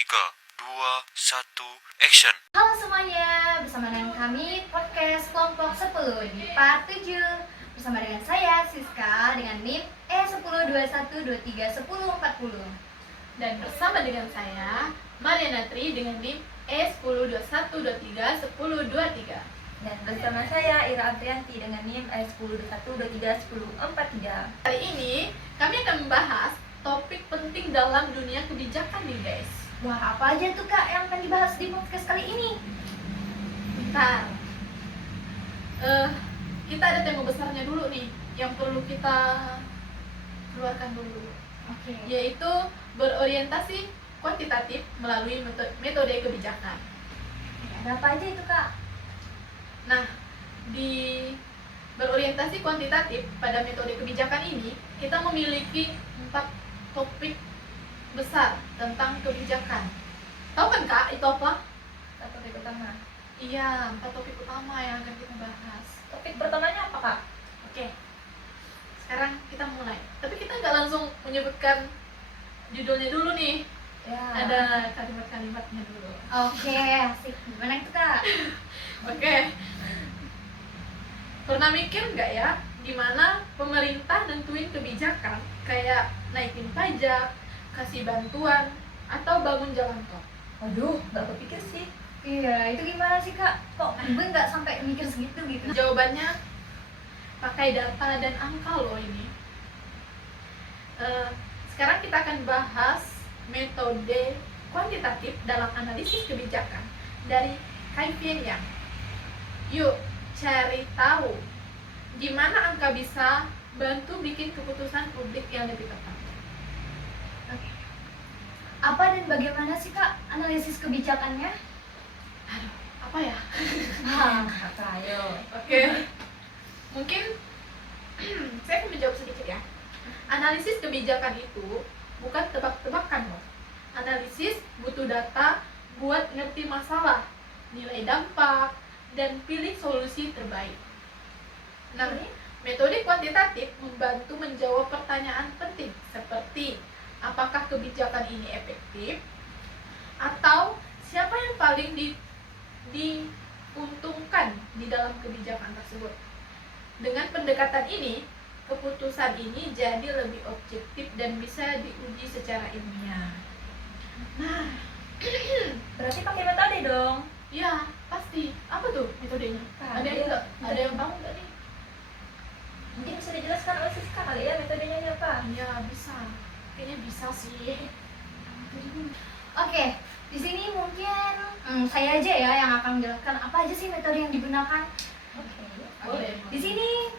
3, 2, 1, action. Halo semuanya, bersama dengan kami podcast kelompok 10 di part 7 bersama dengan saya Siska dengan NIM E1021231040 dan bersama dengan saya Mariana Tri dengan NIM E1021231023 dan bersama saya Ira Aprianti dengan NIM E1021231043. Kali ini kami akan membahas topik penting dalam dunia kebijakan nih guys. Wah, apa aja tuh Kak yang akan dibahas di podcast kali ini? Bentar, kita ada tema besarnya dulu nih yang perlu kita keluarkan dulu, yaitu berorientasi kuantitatif melalui metode kebijakan. Ada apa aja itu Kak? Nah, di berorientasi kuantitatif pada metode kebijakan ini, kita memiliki 4 topik besar tentang kebijakan. Tahu kan Kak, itu apa? Topik utama. Iya, 4 topik utama yang akan kita bahas. Topik pertamanya apa Kak? Oke, sekarang kita mulai. Tapi kita nggak langsung menyebutkan judulnya dulu nih. Ya. Ada kalimat-kalimatnya dulu. Oke, asik. Gimana itu Kak? Oke. Pernah mikir nggak ya, gimana pemerintah nentuin kebijakan kayak naikin pajak, kasih bantuan, atau bangun jalan tol? Waduh, nggak kepikir sih. Iya, itu gimana sih Kak? Kok gue nggak sampai mikir segitu gitu? Jawabannya pakai data dan angka loh ini. Sekarang kita akan bahas metode kuantitatif dalam analisis kebijakan dari Kai-Fen Yang. Yuk, cari tahu gimana angka bisa bantu bikin keputusan publik yang lebih tepat. Oke. Apa dan bagaimana sih Kak analisis kebijakannya? Aduh, apa ya? Apa ayo? Oke. Mungkin saya akan menjawab sedikit ya. Analisis kebijakan itu bukan tebak-tebakan loh. Analisis butuh data buat ngerti masalah, nilai dampak, dan pilih solusi terbaik. Nah, metode kuantitatif membantu menjawab pertanyaan penting seperti apakah kebijakan ini efektif, atau siapa yang paling diuntungkan di dalam kebijakan tersebut. Dengan pendekatan ini, keputusan ini jadi lebih objektif dan bisa diuji secara ilmiah. Nah, Berarti pakai metode dong. ya pasti. Apa tuh metodenya? Ada yang nggak? Ada yang tahu nggak nih? Mungkin bisa dijelaskan oleh Siska kali ya metodenya ini apa? Ya bisa. Kayaknya bisa sih. Oke, di sini mungkin saya aja ya yang akan menjelaskan apa aja sih metode yang digunakan. Oke. Boleh. Di sini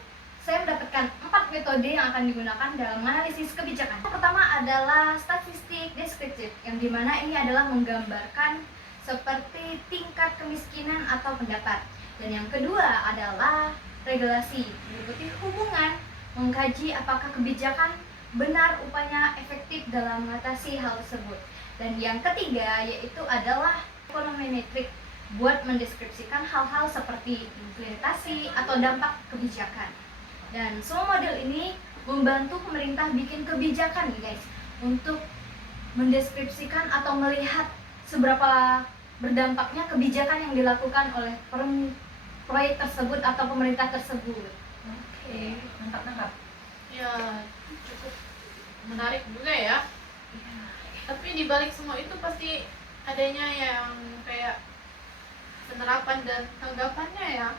saya mendapatkan 4 metode yang akan digunakan dalam menganalisis kebijakan. Yang pertama adalah statistik deskriptif, yang dimana ini adalah menggambarkan seperti tingkat kemiskinan atau pendapat. Dan yang kedua adalah regulasi, meliputi hubungan, mengkaji apakah kebijakan benar upaya efektif dalam mengatasi hal tersebut. Dan yang ketiga yaitu adalah ekonometrik, buat mendeskripsikan hal-hal seperti implementasi atau dampak kebijakan. Dan semua model ini membantu pemerintah bikin kebijakan nih guys, untuk mendeskripsikan atau melihat seberapa berdampaknya kebijakan yang dilakukan oleh proyek tersebut atau pemerintah tersebut. Oke, nangkap. Ya, cukup menarik juga ya. Tapi di balik semua itu pasti adanya yang kayak penerapan dan tanggapannya ya.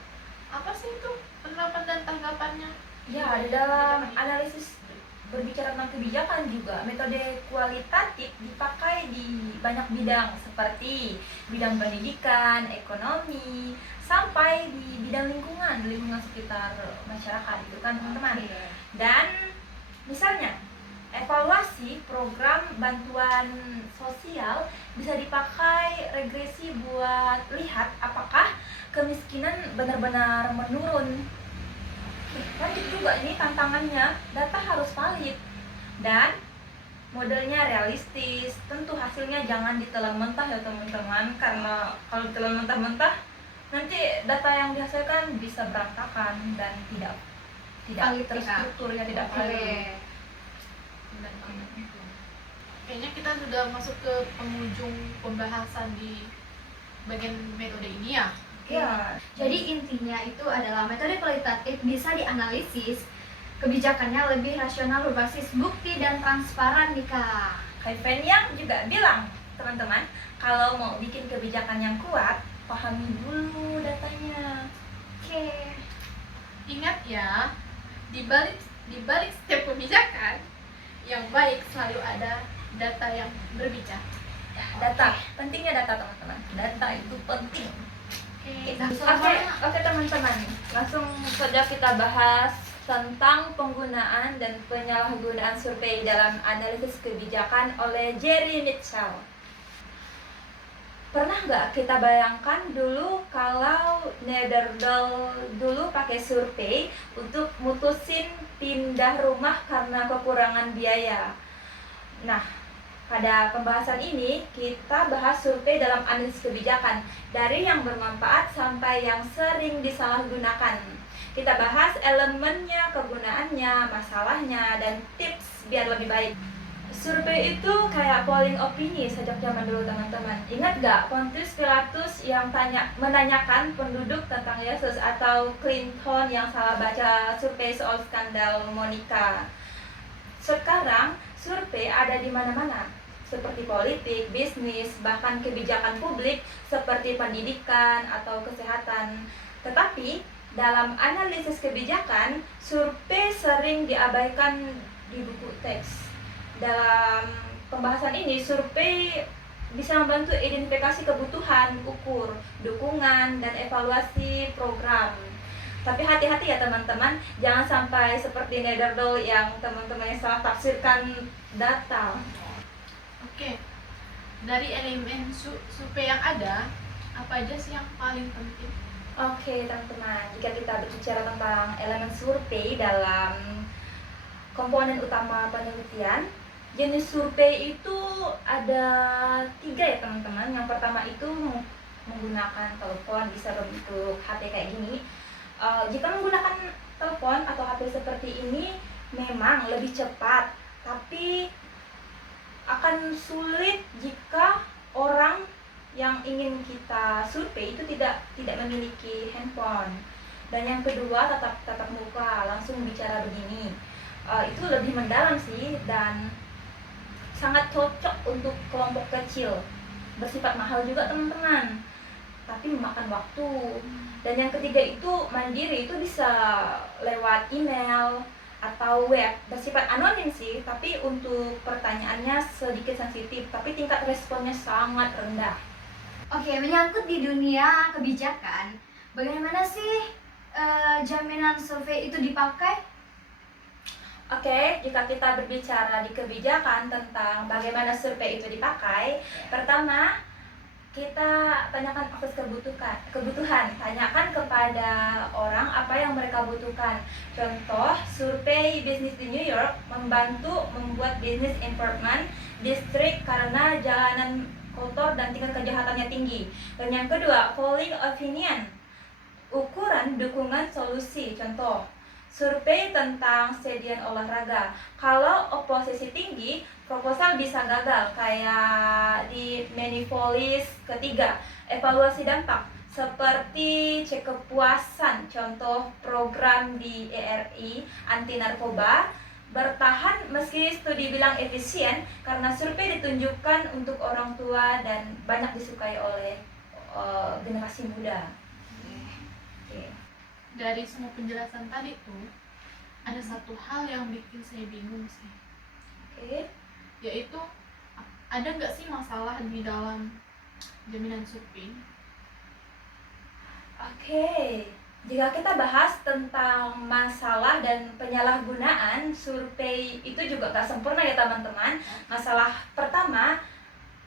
Apa sih itu penerapan dan tanggapannya? Ya, di dalam analisis berbicara tentang kebijakan juga metode kualitatif dipakai di banyak bidang seperti bidang pendidikan, ekonomi, sampai di bidang lingkungan sekitar masyarakat itu kan teman-teman. Dan misalnya evaluasi program bantuan sosial bisa dipakai regresi buat lihat apakah kemiskinan benar-benar menurun. Lanjut juga ini tantangannya, data harus valid dan modelnya realistis. Tentu hasilnya jangan ditelan mentah ya teman-teman, karena kalau ditelan mentah-mentah nanti data yang dihasilkan bisa berantakan dan tidak Valid, terstruktur ya, tidak valid. Kayaknya kita sudah masuk ke penghujung pembahasan di bagian metode ini ya. Ya, Jadi intinya itu adalah metode kualitatif bisa dianalisis kebijakannya lebih rasional berbasis bukti dan transparan nih Kak. Kak yang juga bilang, teman-teman, kalau mau bikin kebijakan yang kuat, pahami dulu datanya. Oke. Ingat ya, di balik setiap kebijakan yang baik selalu ada data yang berbicara. Data, pentingnya data teman-teman. Data itu penting. Oke teman-teman, langsung saja kita bahas tentang penggunaan dan penyalahgunaan survei dalam analisis kebijakan oleh Jerry Mitchell. Pernah nggak kita bayangkan dulu kalau Netherlands dulu pakai survei untuk mutusin pindah rumah karena kekurangan biaya? Nah, pada pembahasan ini kita bahas survei dalam analisis kebijakan dari yang bermanfaat sampai yang sering disalahgunakan. Kita bahas elemennya, kegunaannya, masalahnya, dan tips biar lebih baik. Survei itu kayak polling opini sejak zaman dulu teman-teman. Ingat gak Pontius Pilatus yang menanyakan penduduk tentang Yesus, atau Clinton yang salah baca survei soal skandal Monica? Sekarang survei ada di mana-mana, seperti politik, bisnis, bahkan kebijakan publik seperti pendidikan atau kesehatan. Tetapi dalam analisis kebijakan, survei sering diabaikan di buku teks. Dalam pembahasan ini, survei bisa membantu identifikasi kebutuhan, ukur, dukungan, dan evaluasi program. Tapi hati-hati ya teman-teman, jangan sampai seperti Netherlands yang teman-teman yang salah tafsirkan data. Oke, dari elemen survei yang ada, apa aja sih yang paling penting? Oke teman-teman, jika kita berbicara tentang elemen survei dalam komponen utama penelitian, jenis survei itu ada 3 ya teman-teman. Yang pertama itu menggunakan telepon, bisa berbentuk HP kayak gini. Jika menggunakan telepon atau HP seperti ini memang lebih cepat, tapi akan sulit jika orang yang ingin kita survei itu tidak memiliki handphone. Dan yang kedua, tatap muka, langsung bicara begini. Itu lebih mendalam sih dan sangat cocok untuk kelompok kecil. Bersifat mahal juga teman-teman, tapi memakan waktu. Dan yang ketiga itu mandiri, itu bisa lewat email atau web, bersifat anonim sih, tapi untuk pertanyaannya sedikit sensitif, tapi tingkat responnya sangat rendah. Oke, menyangkut di dunia kebijakan, bagaimana sih jaminan survei itu dipakai? Oke, jika kita berbicara di kebijakan tentang bagaimana survei itu dipakai, pertama kita tanyakan akses kebutuhan, tanyakan kepada orang apa yang mereka butuhkan. Contoh, survei bisnis di New York membantu membuat business improvement district karena jalanan kotor dan tingkat kejahatannya tinggi. Dan yang kedua, polling opinion, ukuran dukungan solusi. Contoh, survei tentang stadion olahraga. Kalau oposisi tinggi, proposal bisa gagal, kayak di Minneapolis ketiga. Evaluasi dampak, seperti cek kepuasan, contoh program di ERI anti narkoba bertahan meski studi bilang efisien karena survei ditunjukkan untuk orang tua dan banyak disukai oleh generasi muda. Okay. Dari semua penjelasan tadi tuh, ada satu hal yang bikin saya bingung sih. Oke. Yaitu, ada nggak sih masalah di dalam jaminan survei? Oke. Jika kita bahas tentang masalah dan penyalahgunaan survei, itu juga gak sempurna ya teman-teman. Masalah pertama,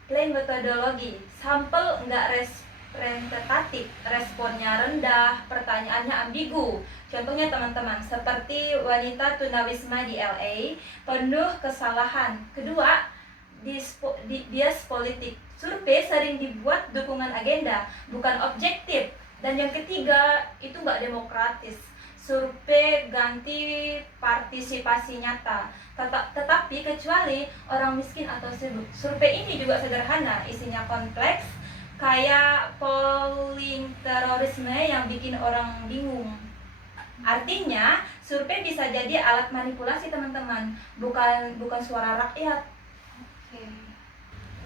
plain metodologi, sampel nggak representatif, responnya rendah, pertanyaannya ambigu. Contohnya teman-teman, seperti wanita tunawisma di LA, penuh kesalahan. Kedua, bias politik, survei sering dibuat dukungan agenda, bukan objektif. Dan yang ketiga, itu nggak demokratis. survei ganti partisipasi nyata. Tetapi kecuali orang miskin atau sibuk. Survei ini juga sederhana, isinya kompleks, kayak polling terorisme yang bikin orang bingung. Artinya, survei bisa jadi alat manipulasi teman-teman, bukan suara rakyat. Oke.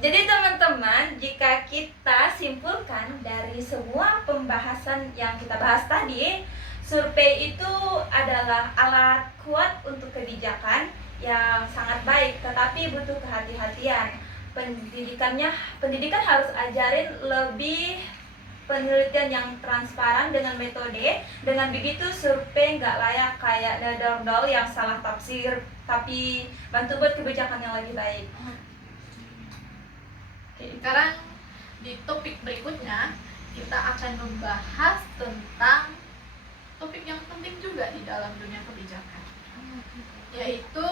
Jadi teman-teman, jika kita simpulkan dari semua pembahasan yang kita bahas tadi, survei itu adalah alat kuat untuk kebijakan yang sangat baik, tetapi butuh kehati-hatian. Pendidikan harus ajarin lebih penelitian yang transparan dengan metode. Dengan begitu survei nggak layak kayak dodol yang salah tafsir, tapi bantu buat kebijakan yang lebih baik. Sekarang di topik berikutnya kita akan membahas tentang topik yang penting juga di dalam dunia kebijakan, yaitu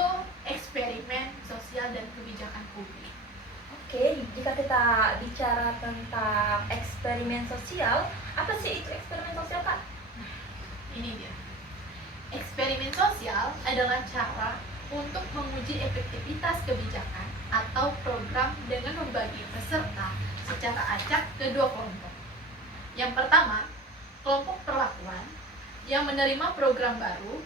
eksperimen sosial dan kebijakan publik. Oke, jika kita bicara tentang eksperimen sosial, apa sih itu eksperimen sosial, Kak? Ini dia. Eksperimen sosial adalah cara untuk menguji efektivitas kebijakan atau program dengan membagi peserta secara acak ke dua kelompok. Yang pertama, kelompok perlakuan yang menerima program baru,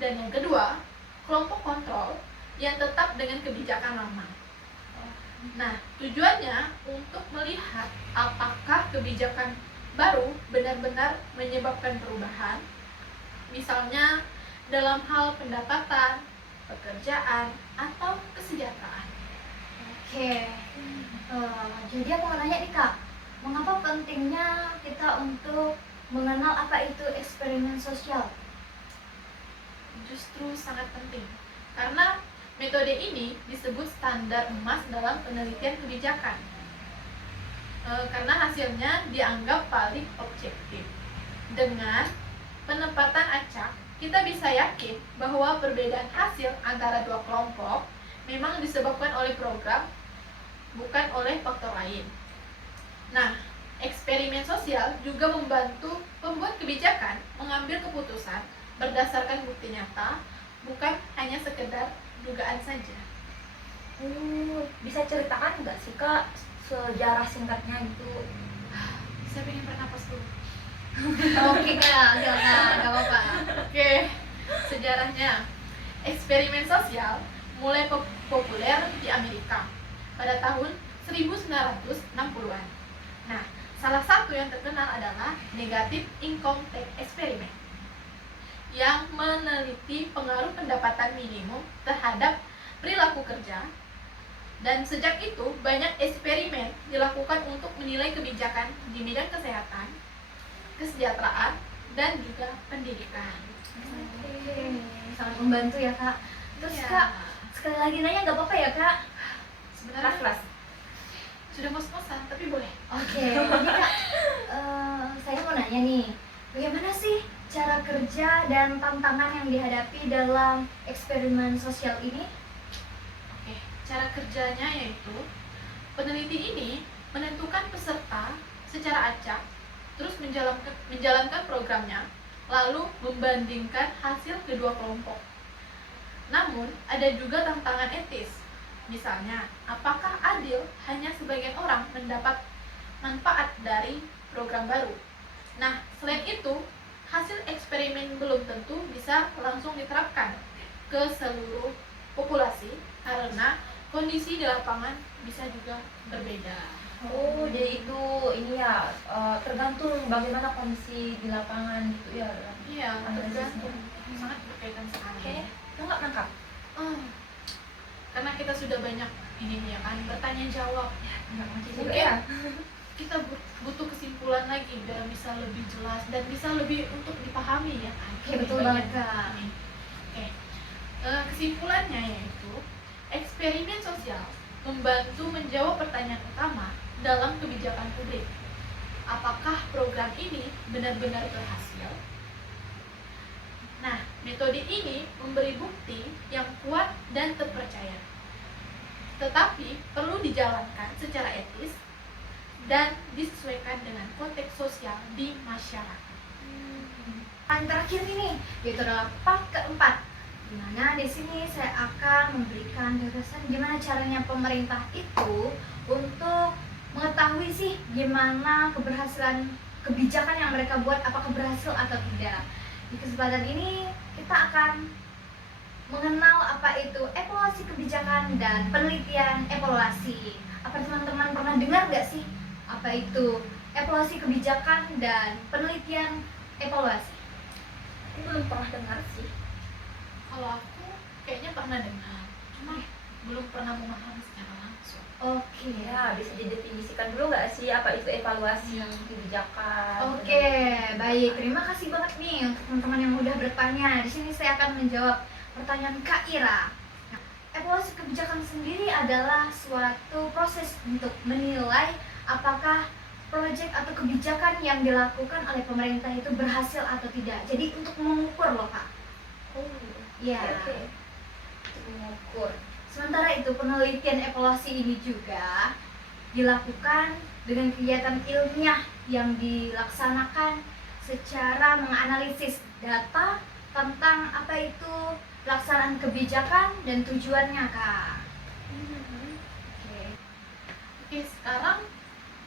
dan yang kedua, kelompok kontrol yang tetap dengan kebijakan lama. Nah, tujuannya untuk melihat apakah kebijakan baru benar-benar menyebabkan perubahan, misalnya dalam hal pendapatan, pekerjaan, atau kesejahteraan. Oke. Jadi aku mau nanya nih Kak, mengapa pentingnya kita untuk mengenal apa itu eksperimen sosial? Justru sangat penting, karena metode ini disebut standar emas dalam penelitian kebijakan, karena hasilnya dianggap paling objektif. Dengan penempatan acak, kita bisa yakin bahwa perbedaan hasil antara dua kelompok memang disebabkan oleh program, bukan oleh faktor lain. Nah, eksperimen sosial juga membantu pembuat kebijakan mengambil keputusan berdasarkan bukti nyata, bukan hanya sekedar dugaan saja. Bisa ceritakan nggak sih, Kak, sejarah singkatnya gitu? Saya pengen bernapas dulu. Oke Kak, silakan, nggak apa-apa. Oke, sejarahnya. Eksperimen sosial mulai populer di Amerika pada tahun 1960-an. Nah, salah satu yang terkenal adalah negative income tax experiment, yang meneliti pengaruh pendapatan minimum terhadap perilaku kerja. Dan sejak itu banyak eksperimen dilakukan untuk menilai kebijakan di bidang kesehatan, kesejahteraan, dan juga pendidikan. Oke, sangat membantu ya Kak. Terus Ya, Kak, sekali lagi nanya nggak apa-apa ya Kak? sebenarnya Kelas. sudah ngos-ngosan, tapi boleh. Oke, jadi Kak, saya mau nanya nih, bagaimana sih cara kerja dan tantangan yang dihadapi dalam eksperimen sosial ini? Oke, cara kerjanya yaitu peneliti ini menentukan peserta secara acak, terus menjalankan programnya, lalu membandingkan hasil kedua kelompok. Namun, ada juga tantangan etis. Misalnya, apakah adil hanya sebagian orang mendapat manfaat dari program baru? Nah, selain itu, hasil eksperimen belum tentu bisa langsung diterapkan ke seluruh populasi karena kondisi di lapangan bisa juga berbeda. Oh, jadi itu ini ya, tergantung bagaimana kondisi di lapangan gitu ya. Iya, Analisisnya. tergantung. Sangat berkaitan sekali. Oke, nggak nangkap. Karena kita sudah banyak ini ya kan, bertanya jawab. Nggak ngerti juga Mungkin ya. kita butuh kesimpulan lagi biar bisa lebih jelas dan bisa lebih untuk dipahami ya kan. Oke, betul banget Kak. Oke. Kesimpulannya yaitu eksperimen sosial membantu menjawab pertanyaan utama dalam kebijakan publik. Apakah program ini benar-benar berhasil? Nah, metode ini memberi bukti yang kuat dan terpercaya, tetapi perlu dijalankan secara etis dan disesuaikan dengan konteks sosial di masyarakat. Yang terakhir ini yaitu adalah part keempat, di mana di sini saya akan memberikan gagasan gimana caranya pemerintah itu untuk mengetahui sih gimana keberhasilan kebijakan yang mereka buat, apakah berhasil atau tidak. Di kesempatan ini kita akan mengenal apa itu evaluasi kebijakan dan penelitian evaluasi. Apa teman-teman pernah dengar nggak sih apa itu evaluasi kebijakan dan penelitian evaluasi? Aku belum pernah dengar sih. Kalau aku kayaknya pernah dengar, cuma belum pernah memahami secara langsung. Oke. Ya, bisa didefinisikan dulu nggak sih apa itu evaluasi kebijakan? Oke, baik. Terima kasih banget nih untuk teman-teman yang udah bertanya. Di sini saya akan menjawab pertanyaan Kak Ira. Nah, evaluasi kebijakan sendiri adalah suatu proses untuk menilai apakah proyek atau kebijakan yang dilakukan oleh pemerintah itu berhasil atau tidak. Jadi untuk mengukur loh Kak. Oh, Ya. oke. Untuk mengukur. Sementara itu penelitian evaluasi ini juga dilakukan dengan kegiatan ilmiah yang dilaksanakan secara menganalisis data tentang apa itu pelaksanaan kebijakan dan tujuannya Kak. Oke. Oke, sekarang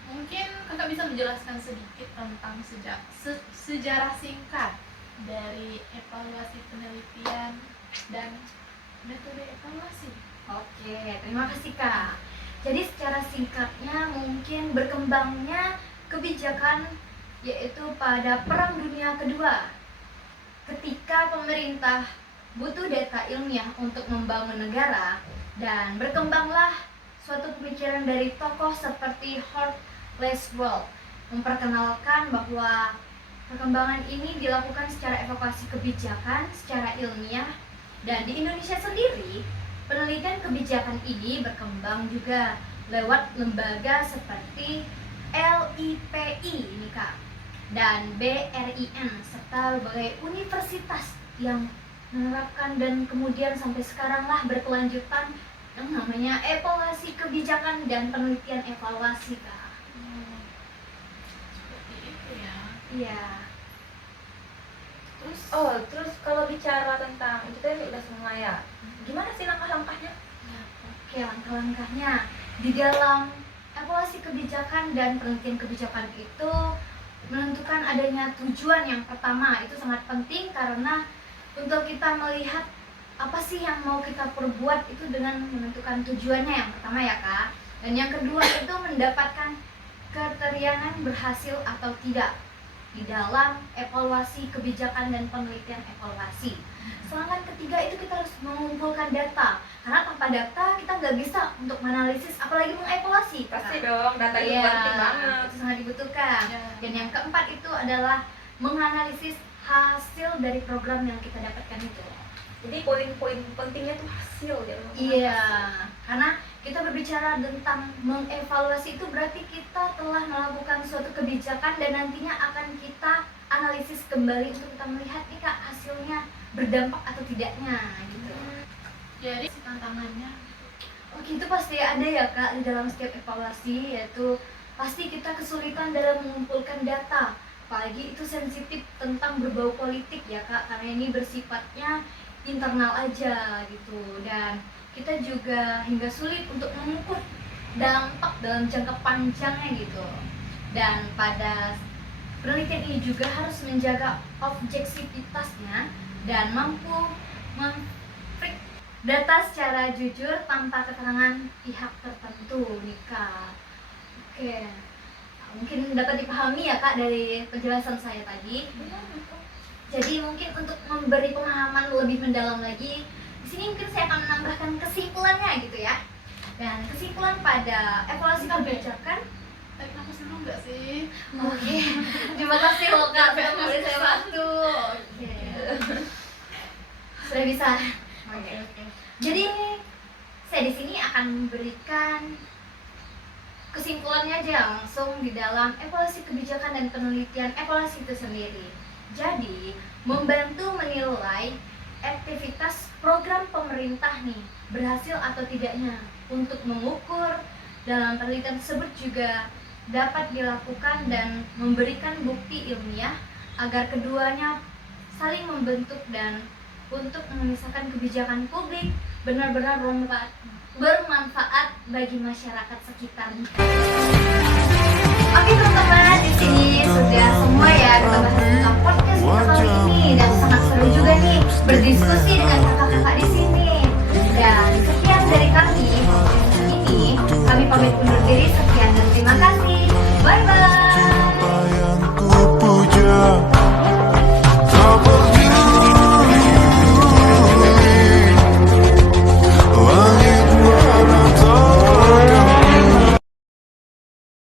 mungkin kakak bisa menjelaskan sedikit tentang sejarah singkat dari evaluasi penelitian dan metode evaluasi. Oke, terima kasih Kak. Jadi secara singkatnya mungkin berkembangnya kebijakan yaitu pada Perang Dunia Kedua. Ketika pemerintah butuh data ilmiah untuk membangun negara, dan berkembanglah suatu pemikiran dari tokoh seperti Leswell memperkenalkan bahwa perkembangan ini dilakukan secara evaluasi kebijakan secara ilmiah, dan di Indonesia sendiri penelitian kebijakan ini berkembang juga lewat lembaga seperti LIPI ini Kak, dan BRIN serta berbagai universitas yang menerapkan dan kemudian sampai sekarang lah berkelanjutan yang namanya evaluasi kebijakan dan penelitian evaluasi Kak. Seperti itu ya. Iya. Terus Kalau bicara tentang itu tadi udah semua ya. Gimana sih langkah-langkahnya? Oke, langkah-langkahnya di dalam evaluasi kebijakan dan penelitian kebijakan itu menentukan adanya tujuan yang pertama. Itu sangat penting karena untuk kita melihat apa sih yang mau kita perbuat itu dengan menentukan tujuannya yang pertama ya Kak. Dan yang kedua itu mendapatkan keteriangan berhasil atau tidak di dalam evaluasi kebijakan dan penelitian evaluasi. Sedangkan ketiga itu kita harus mengumpulkan data, karena tanpa data kita nggak bisa untuk menganalisis apalagi mengevaluasi. Pasti Kak. dong, data itu Iya, penting banget. itu sangat dibutuhkan. Ya. Dan yang keempat itu adalah menganalisis hasil dari program yang kita dapatkan itu. Jadi poin-poin pentingnya tuh hasil ya. Iya, karena kita berbicara tentang mengevaluasi itu berarti kita telah melakukan suatu kebijakan dan nantinya akan kita analisis kembali untuk kita melihat nih Kak hasilnya berdampak atau tidaknya gitu. jadi tantangannya Oh gitu, pasti ada ya Kak di dalam setiap evaluasi, yaitu pasti kita kesulitan dalam mengumpulkan data, apalagi itu sensitif tentang berbau politik ya Kak, karena ini bersifatnya internal aja gitu, dan kita juga hingga sulit untuk mengukur dampak dalam jangka panjangnya gitu. Dan pada penelitian ini juga harus menjaga objektivitasnya dan mampu memfrik data secara jujur tanpa keterangan pihak tertentu nih Kak. Oke, mungkin dapat dipahami ya Kak dari penjelasan saya tadi. Jadi mungkin untuk memberi pemahaman lebih mendalam lagi, di sini mungkin saya akan menambahkan kesimpulannya gitu ya. Dan kesimpulan pada evaluasi kebijakan. tarik nafas dulu nggak sih? Oke, terima kasih loh Kak sudah memberi saya waktu. Oke, sudah bisa. Oke. Jadi saya di sini akan memberikan kesimpulannya aja langsung di dalam evaluasi kebijakan dan penelitian evaluasi itu sendiri. Jadi, membantu menilai aktivitas program pemerintah nih berhasil atau tidaknya. Untuk mengukur dalam penelitian tersebut juga dapat dilakukan dan memberikan bukti ilmiah agar keduanya saling membentuk dan untuk memisahkan kebijakan publik benar-benar bermanfaat bagi masyarakat sekitar. Oke teman-teman, di sini sudah semua ya kita bahas tentang podcast kita kali ini, dan sangat seru juga nih berdiskusi dengan kakak-kakak di sini. Dan sekian dari kami, ini kami pamit undur diri.